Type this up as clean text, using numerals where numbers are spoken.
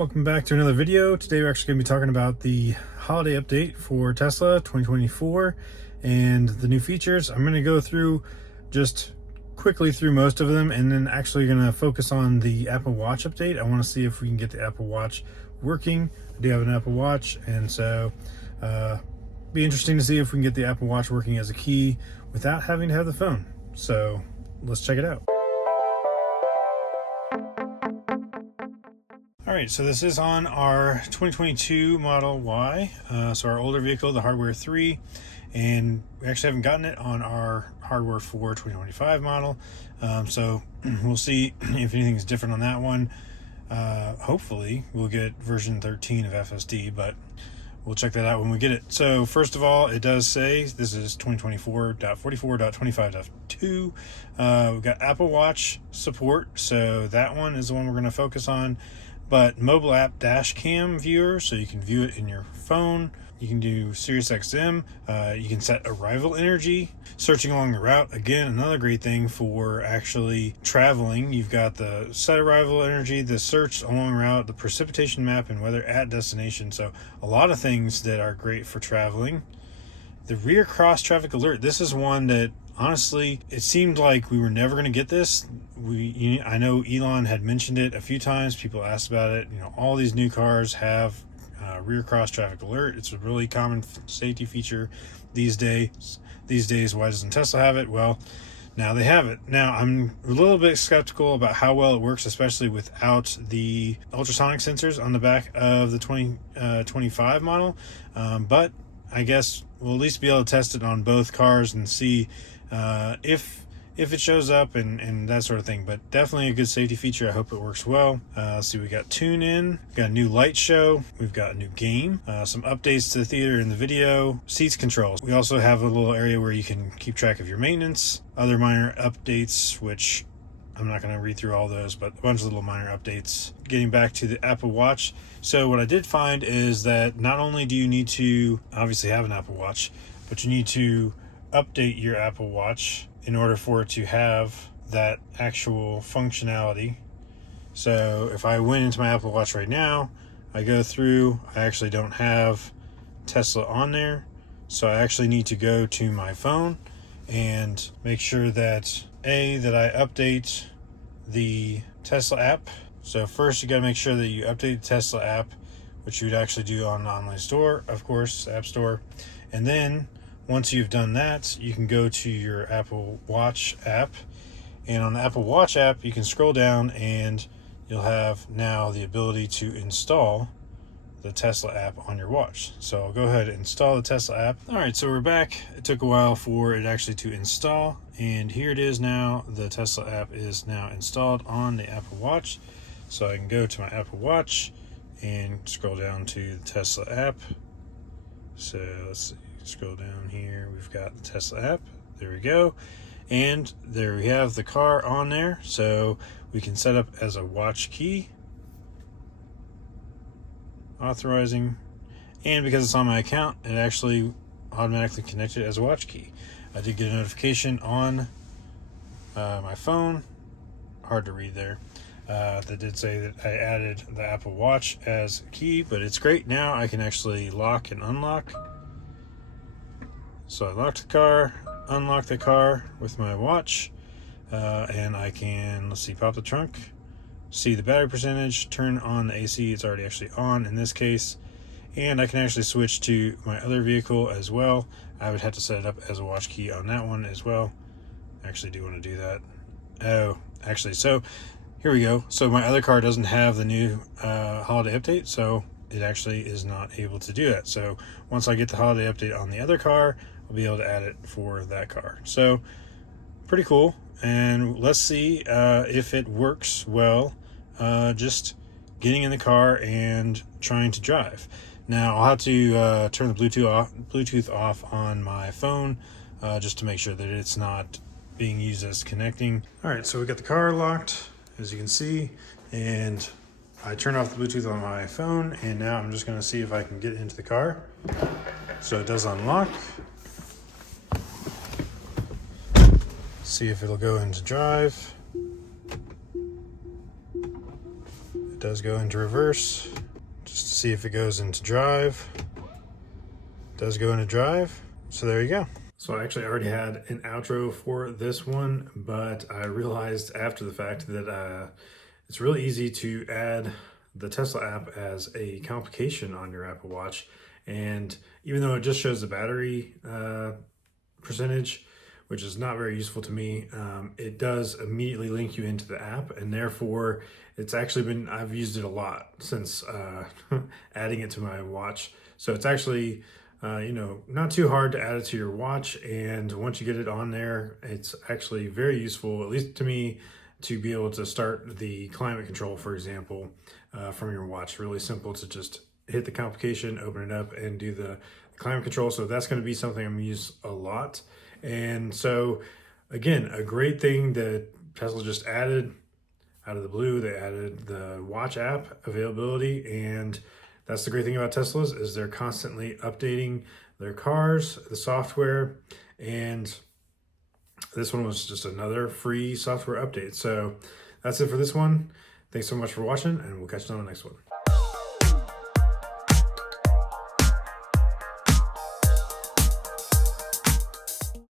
Welcome back to another video. Today we're actually going to be talking about the holiday update for Tesla 2024 and the new features. I'm going to go through just quickly through most of them, and then actually going to focus on the Apple Watch update. I want to see if we can get the Apple Watch working. I do have an Apple Watch, and so be interesting to see if we can get the Apple Watch working as a key without having to have the phone. So let's check it out. All right, so this is on our 2022 Model Y, so our older vehicle, the Hardware 3, and we actually haven't gotten it on our Hardware 4 2025 model, so we'll see if anything's different on that one. Hopefully we'll get version 13 of FSD, but we'll check that out when we get it. So first of all, it does say this is 2024.44.25.2. We've got Apple Watch support, so that one is the one we're going to focus on. But mobile app dash cam viewer, so you can view it in your phone. You can do SiriusXM. You can set arrival energy, searching along the route. Again, another great thing for actually traveling. You've got the set arrival energy, the search along route, the precipitation map, and weather at destination. So a lot of things that are great for traveling. The rear cross traffic alert. This is one that honestly, it seemed like we were never going to get this. I know Elon had mentioned it a few times. People asked about it. You know, all these new cars have rear cross traffic alert. It's a really common safety feature these days. Why doesn't Tesla have it? Well, now they have it. Now, I'm a little bit skeptical about how well it works, especially without the ultrasonic sensors on the back of the 2025 model. But I guess we'll at least be able to test it on both cars and see if it shows up and that sort of thing. But definitely a good safety feature. I hope it works well. Let's see, we got tune in, we've got a new light show, we've got a new game, some updates to the theater and the video, seats controls. We also have a little area where you can keep track of your maintenance, other minor updates, which I'm not going to read through all those, but a bunch of little minor updates. Getting back to the Apple Watch. So what I did find is that not only do you need to obviously have an Apple Watch, but you need to update your Apple Watch in order for it to have that actual functionality. So if I went into my Apple Watch right now, I go through, I actually don't have Tesla on there. So I actually need to go to my phone and make sure that that I update the Tesla app. So first you got to make sure that you update the Tesla app, which you would actually do on the online store, of course, App Store. And then once you've done that, you can go to your Apple Watch app. And on the Apple Watch app, you can scroll down and you'll have now the ability to install the Tesla app on your watch. So I'll go ahead and install the Tesla app. All right, so we're back. It took a while for it actually to install, and here it is now. The Tesla app is now installed on the Apple Watch. So I can go to my Apple Watch and scroll down to the Tesla app. So let's see, scroll down here. We've got the Tesla app. There we go. And there we have the car on there. So we can set up as a watch key. Authorizing, and because it's on my account, it actually automatically connected as a watch key. I did get a notification on my phone, hard to read there, that did say that I added the Apple Watch as a key, but it's great. Now I can actually lock and unlock. So I locked the car, unlocked the car with my watch, and I can, let's see, pop the trunk, see the battery percentage, turn on the AC. It's already actually on in this case, and I can actually switch to my other vehicle as well. I would have to set it up as a watch key on that one as well. I actually do want to do that. Oh, actually, so here we go. So my other car doesn't have the new holiday update, so it actually is not able to do that. So once I get the holiday update on the other car, I'll be able to add it for that car. So pretty cool. And let's see if it works well, just getting in the car and trying to drive. Now I'll have to turn the Bluetooth off on my phone, just to make sure that it's not being used as connecting. All right, so we got the car locked, as you can see, and I turned off the Bluetooth on my phone, and now I'm just gonna see if I can get into the car. So it does unlock. See if it'll go into drive. It does go into reverse, just to see if it goes into drive. It does go into drive, so there you go. So I actually already had an outro for this one, but I realized after the fact that it's really easy to add the Tesla app as a complication on your Apple Watch. And even though it just shows the battery percentage, which is not very useful to me, it does immediately link you into the app, and therefore it's actually been, I've used it a lot since adding it to my watch. So it's actually not too hard to add it to your watch, and once you get it on there, it's actually very useful, at least to me, to be able to start the climate control, for example, from your watch. Really simple to just hit the complication, open it up, and do the climate control. So that's going to be something I'm going to use a lot. And so, again, a great thing that Tesla just added out of the blue. They added the watch app availability, and that's the great thing about Teslas, is they're constantly updating their cars, the software, and this one was just another free software update. So that's it for this one. Thanks so much for watching, and we'll catch you on the next one.